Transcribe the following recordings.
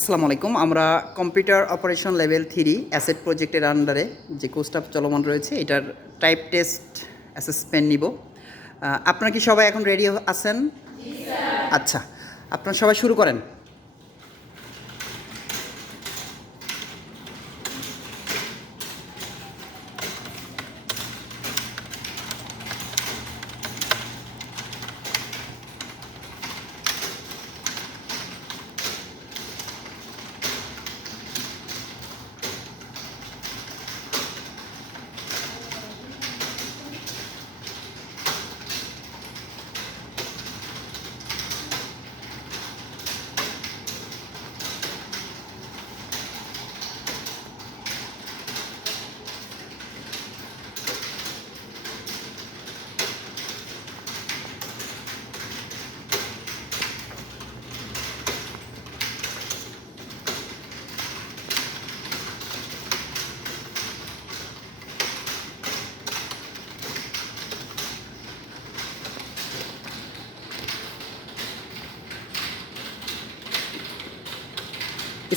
আসসালামু আলাইকুম। আমরা কম্পিউটার অপারেশন লেভেল 3 অ্যাসেট প্রজেক্টের আন্ডারে যে কোর্সটা চলমান রয়েছে এটার টাইপ টেস্ট অ্যাসেসমেন্ট নিব। আপনারা কি সবাই এখন রেডি আছেন? আচ্ছা, আপনারা সবাই শুরু করেন।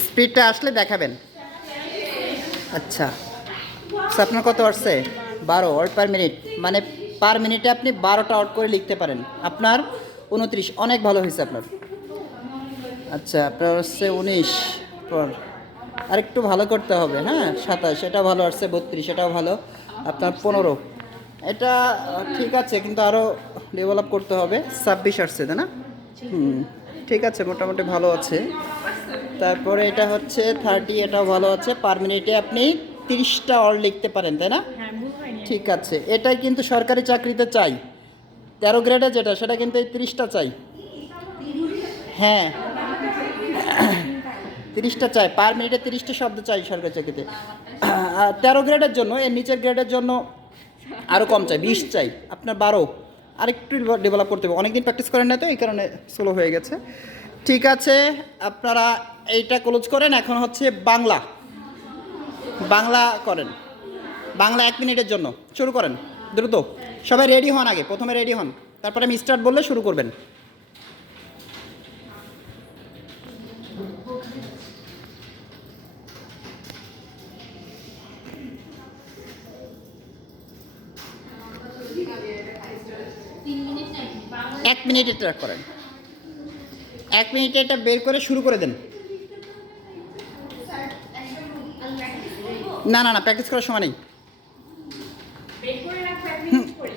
স্পিডটা আসলে দেখাবেন। আচ্ছা, আপনার কত আসছে? 12 ওয়ার্ড পার মিনিট, মানে পার মিনিটে আপনি 12টা ওয়ার্ড করে লিখতে পারেন। আপনার 29, অনেক ভালো হয়েছে আপনার। আচ্ছা, আপনার হচ্ছে 19 পর আরেকটু ভালো করতে হবে। হ্যাঁ, 27, এটাও ভালো আসছে। 32, এটাও ভালো। আপনার 15, এটা ঠিক আছে, কিন্তু আরও ডেভেলপ করতে হবে। 26 আসছে, তাই না? ঠিক আছে, মোটামুটি ভালো আছে। তারপরে এটা হচ্ছে 30, এটাও ভালো আছে। পার মিনিটে আপনি 30টা ওয়ার্ড লিখতে পারেন, তাই না? ঠিক আছে, এটাই কিন্তু সরকারি চাকরিতে চাই। 13 গ্রেডে যেটা, সেটা কিন্তু এই 30টা চাই। হ্যাঁ, 30টা চাই, পার মিনিটে 30টা শব্দ চাই সরকারি চাকরিতে। 13 গ্রেডের জন্য, এর নিচের গ্রেডের জন্য আরও কম চাই, 20 চাই। আপনার 12, আরেকটু ডেভেলপ করতে হবে। অনেকদিন প্র্যাকটিস করেন না তো, এই কারণে স্লো হয়ে গেছে। ঠিক আছে, আপনারা এইটা ক্লোজ করেন। এখন হচ্ছে বাংলা। বাংলা করেন। বাংলা 1 মিনিটের জন্য শুরু করেন, দ্রুত। সবাই রেডি হন, আগে প্রথমে রেডি হন, তারপরে আমি স্টার্ট বললে শুরু করবেন। এক মিনিট এটা করেন। 1 মিনিটে এটা বের করে শুরু করে দেন। না না না, প্র্যাকটিস করার সময় নেই।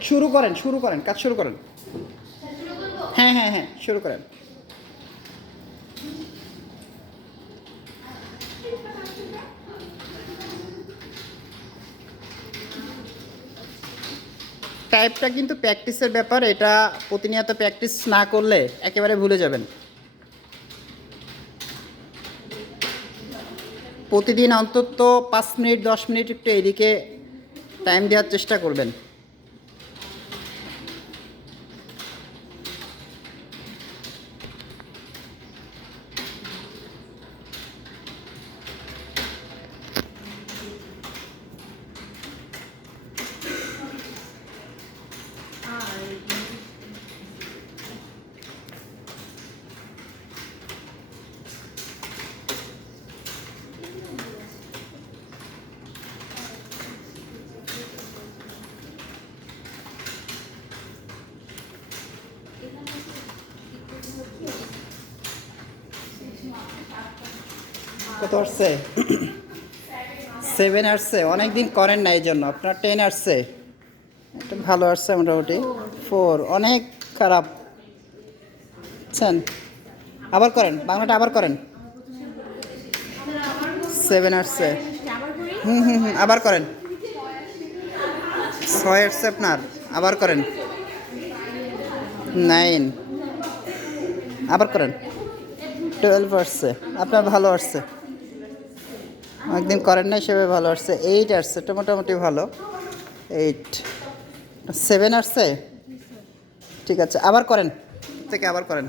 শুরু করেন, শুরু করেন, কাজ শুরু করেন। হ্যাঁ হ্যাঁ হ্যাঁ, শুরু করেন। টাইপটা কিন্তু প্র্যাকটিসের ব্যাপার, এটা প্রতিনিয়ত প্র্যাকটিস না করলে একেবারে ভুলে যাবেন। প্রতিদিন অন্তত 5 মিনিট 10 মিনিট একটু এদিকে টাইম দেওয়ার চেষ্টা করবেন। কত আসছে? 7 আসছে। অনেক দিন করেন না, এই জন্য। আপনার 10 আসছে, এটা ভালো আসছে মোটামুটি। 4 অনেক খারাপ। বুঝছেন? আবার করেন, বাংলাটা আবার করেন। 7 আসছে। আবার করেন। 6 আসছে আপনার, আবার করেন। 9, আবার করেন। 12 আসছে, আপনার ভালো আসছে। অনেকদিন করেন না, হিসেবে ভালো আসছে। 8 আসছে, এটা মোটামুটি ভালো। 8, 7 আসছে। ঠিক আছে, আবার করেন, থেকে আবার করেন।